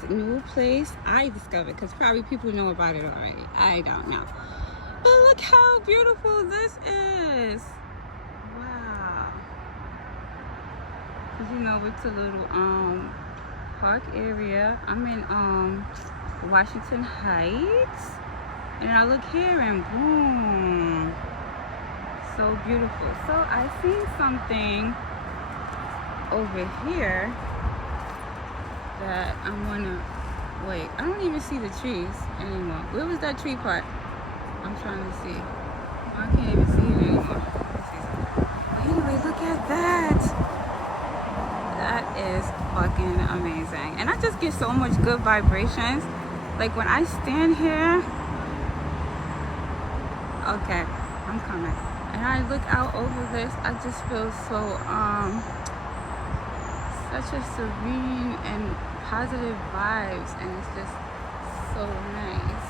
this new place I discovered, because probably people know about it already. I don't know. But look how beautiful this is. Wow. You know, it's a little park area. I'm in Washington Heights. And I look here and boom. So beautiful. So I seen something over here that I wanna wait. I don't even see the trees anymore. Where was that tree part? I'm trying to see. I can't even see it anymore. But anyway, look at that. That is fucking amazing. And I just get so much good vibrations. Like when I stand here, okay, I'm coming. And I look out over this, I just feel so such a serene and positive vibes, and it's just so nice.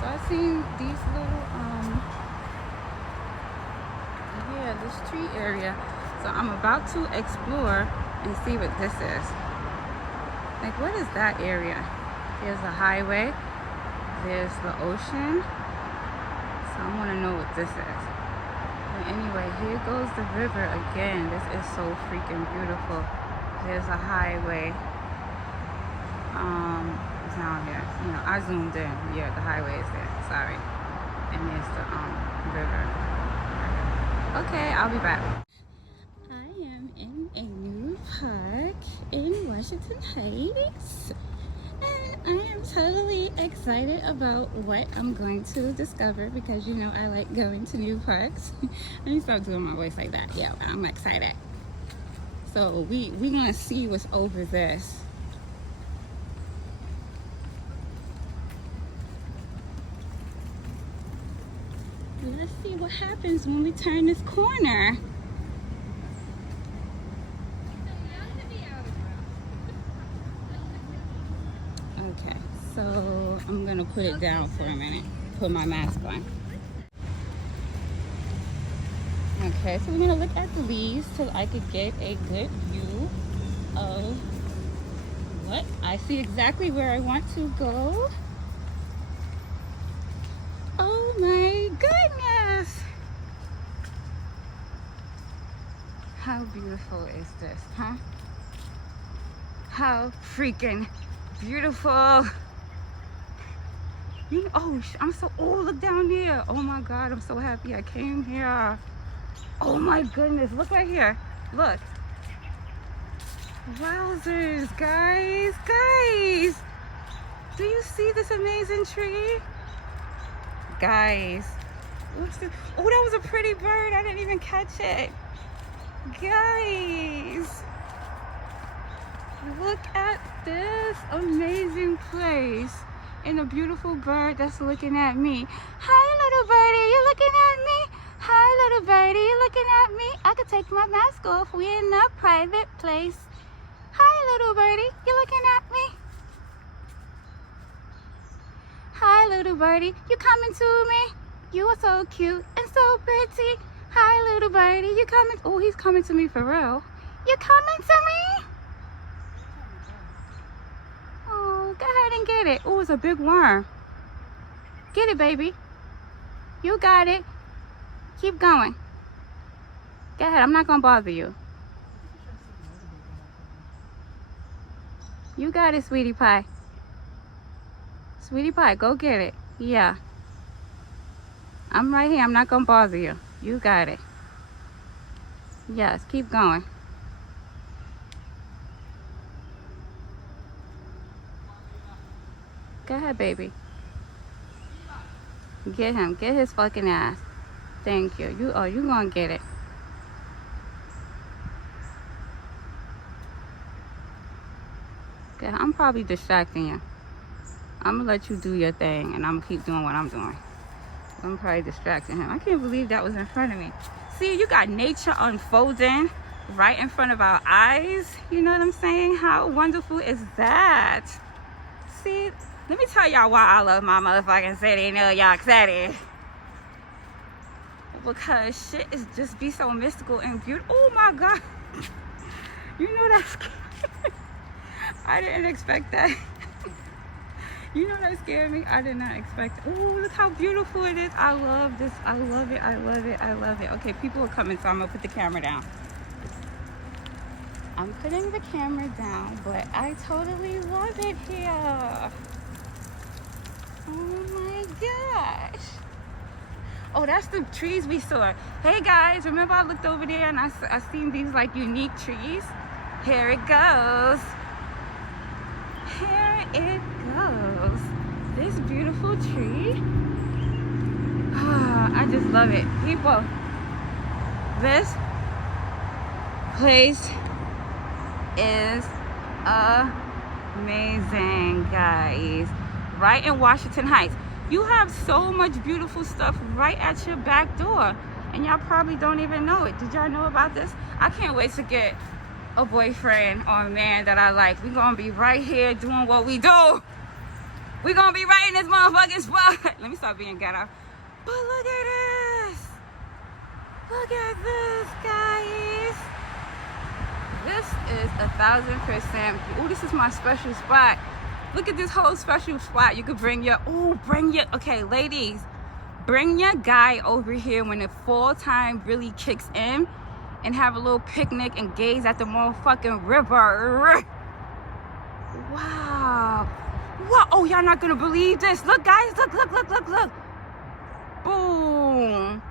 So I've seen these little yeah, this tree area. So I'm about to explore and see what this is. Like, what is that area? There's a highway, there's the ocean. So I want to know what this is. But anyway, here goes the river again. This is so freaking beautiful. There's a highway down here. You know, I zoomed in. Yeah, the highway is there. Sorry. And there's the river. Okay, I'll be back. I am in a new park in Washington Heights. And I am totally excited about what I'm going to discover, because you know I like going to new parks. Let me stop doing my voice like that. Yeah, but I'm excited. So we're gonna see what's over this. Let's see what happens when we turn this corner. Okay, so I'm gonna put it down for a minute. Put my mask on. Okay, so we're gonna look at the leaves till I could get a good view of what I see, exactly where I want to go. Oh my goodness! How beautiful is this, huh? How freaking beautiful! I'm so, look down there. Oh my God, I'm so happy I came here. Oh my goodness, look right here. Look. Wowzers, guys. Do you see this amazing tree? Guys. Oh, that was a pretty bird. I didn't even catch it. Guys. Look at this amazing place. And a beautiful bird that's looking at me. Hi, little birdie. You looking at me? Hi, little birdie. You looking at me? I could take my mask off. We're in a private place. Hi, little birdie. You looking at me? Hi, little birdie. You coming to me? You are so cute and so pretty. Hi, little birdie. You coming? Oh, he's coming to me for real. You coming to me? Oh, go ahead and get it. Oh, it's a big worm. Get it, baby. You got it. Keep going. Go ahead. I'm not going to bother you. You got it, sweetie pie. Sweetie pie, go get it. Yeah. I'm right here. I'm not going to bother you. You got it. Yes, keep going. Go ahead, baby. Get him. Get his fucking ass. Thank you. You gonna get it. Okay, I'm probably distracting you. I'm gonna let you do your thing, and I'm gonna keep doing what I'm doing. I'm probably distracting him. I can't believe that was in front of me. See, you got nature unfolding right in front of our eyes. You know what I'm saying? How wonderful is that? See, let me tell y'all why I love my motherfucking city, New York City. Because shit is just be so mystical and beautiful. Oh my God. You know that's scary. I didn't expect that. You know that scared me? I did not expect. Oh, look how beautiful it is. I love this. I love it. I love it. I love it. Okay, people are coming, so I'm gonna put the camera down. I'm putting the camera down, but I totally love it here. Oh my gosh. Oh, that's the trees we saw. Hey guys, remember I looked over there and I seen these like unique trees? Here it goes. Here it goes. This beautiful tree. I just love it. People, this place is amazing, guys. Right in Washington Heights. You have so much beautiful stuff right at your back door, and y'all probably don't even know it. Did y'all know about this? I can't wait to get a boyfriend or a man that I like. We're gonna be right here doing what we do. We're gonna be right in this motherfucking spot. Let me stop being ghetto. But look at this. Look at this, guys. This is 1,000%. Oh, this is my special spot. Look at this whole special spot. You could bring your, okay, ladies, bring your guy over here when the fall time really kicks in and have a little picnic and gaze at the motherfucking river. Wow. Wow. Oh, y'all not gonna believe this. Look, guys, look. Boom.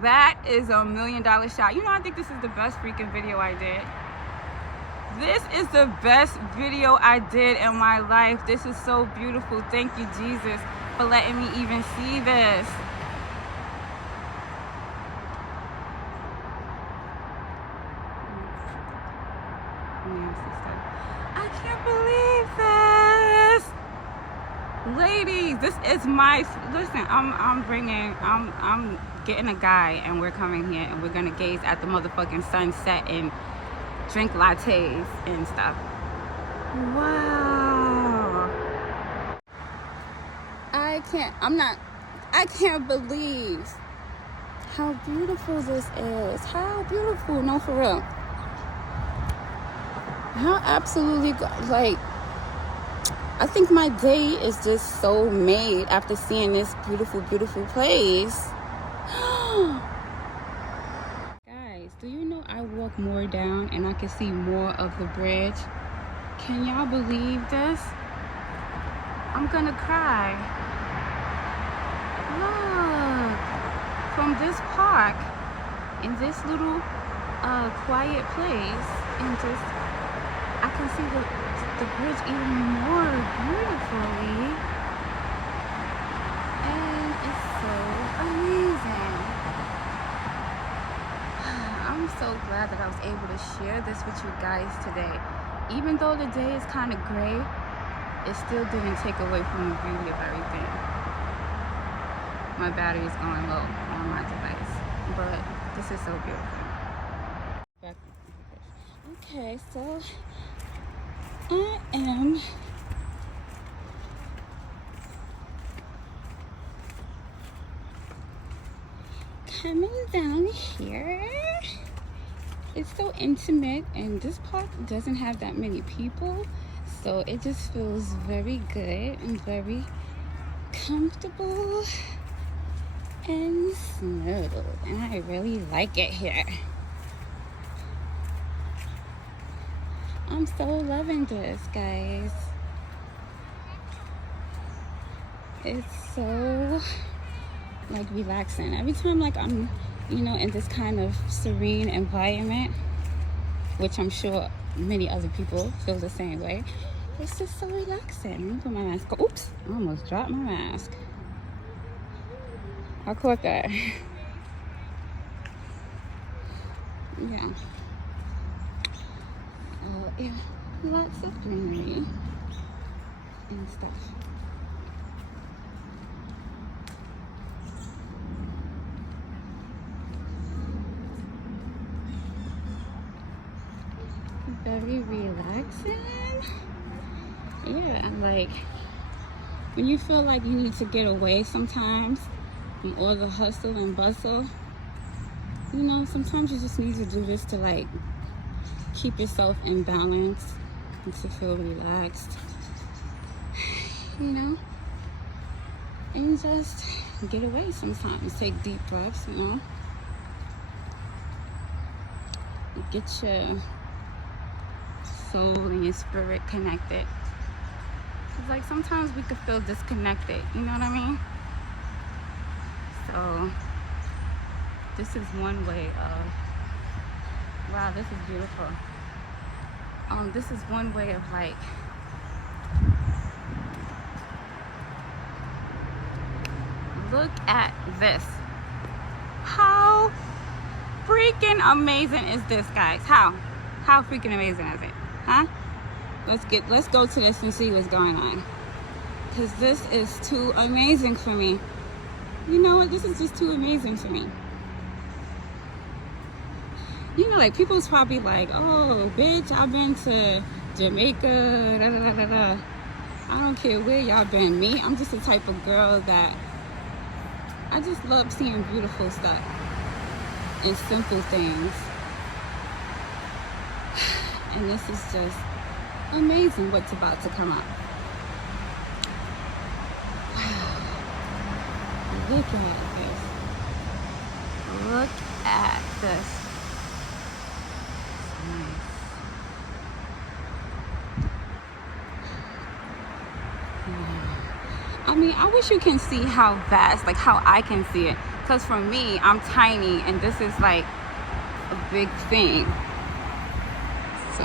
That is $1 million shot. You know, I think this is the best freaking video I did. This is the best video I did in my life. This is so beautiful. Thank you, Jesus, for letting me even see this. I can't believe this. Ladies, this is my, listen, I'm getting a guy and we're coming here and we're gonna gaze at the motherfucking sunset and drink lattes and stuff. Wow. I can't believe how beautiful this is. How beautiful. No, for real. How absolutely, like, I think my day is just so made after seeing this beautiful, beautiful place. Guys, do you know I walk more down and I can see more of the bridge? Can y'all believe this? I'm gonna cry. Look, from this park in this little quiet place, and just I can see the bridge even more beautifully, and it's so amazing. I'm so glad that I was able to share this with you guys today. Even though the day is kind of gray, it still didn't take away from the beauty of everything. My battery is going low on my device, but this is so beautiful. Okay, so I am coming down here. It's so intimate, and this park doesn't have that many people, so it just feels very good and very comfortable and smooth, and I really like it here. I'm so loving this, guys. It's so like relaxing. Every time like I'm, you know, in this kind of serene environment, which I'm sure many other people feel the same way, it's just so relaxing. Let me put my mask on. Oops, I almost dropped my mask. How caught that? Yeah. Yeah, lots of greenery and stuff. Very relaxing. Yeah, and like when you feel like you need to get away sometimes from all the hustle and bustle, you know, sometimes you just need to do this to like keep yourself in balance to feel relaxed, you know, and just get away sometimes. Take deep breaths, you know. Get your soul and your spirit connected. It's like sometimes we could feel disconnected, you know what I mean? So this is one way of, wow, this is beautiful. This is one way of like look at this. How freaking amazing is this, guys? How freaking amazing is it? Huh? Let's go to this and see what's going on. Cause this is too amazing for me. You know what? This is just too amazing for me. You know, like people's probably like, oh, bitch, I've been to Jamaica, da da da da da. I don't care where y'all been. Me, I'm just the type of girl that I just love seeing beautiful stuff and simple things. And this is just amazing what's about to come up. Wow. Look at this. Look at this. I mean, I wish you can see how vast, like how I can see it. Because for me, I'm tiny and this is like a big thing. So,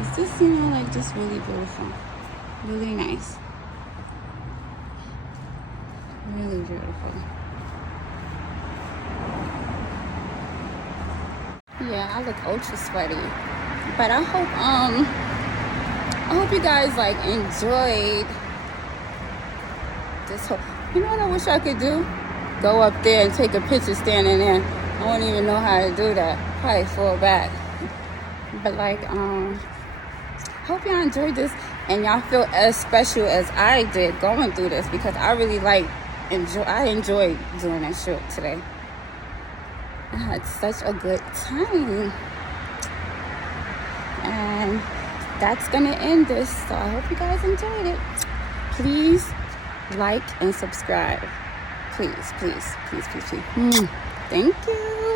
it's just, you know, like just really beautiful. Really nice. Really beautiful. Yeah, I look ultra sweaty. But I hope you guys like enjoyed this whole, you know what I wish I could do? Go up there and take a picture standing there. I don't even know how to do that. Probably fall back. But like, hope y'all enjoyed this and y'all feel as special as I did going through this, because I really I enjoyed doing that shoot today. I had such a good time. And that's gonna end this, so I hope you guys enjoyed it. Please like and subscribe. Please, please, please, please, please. Thank you.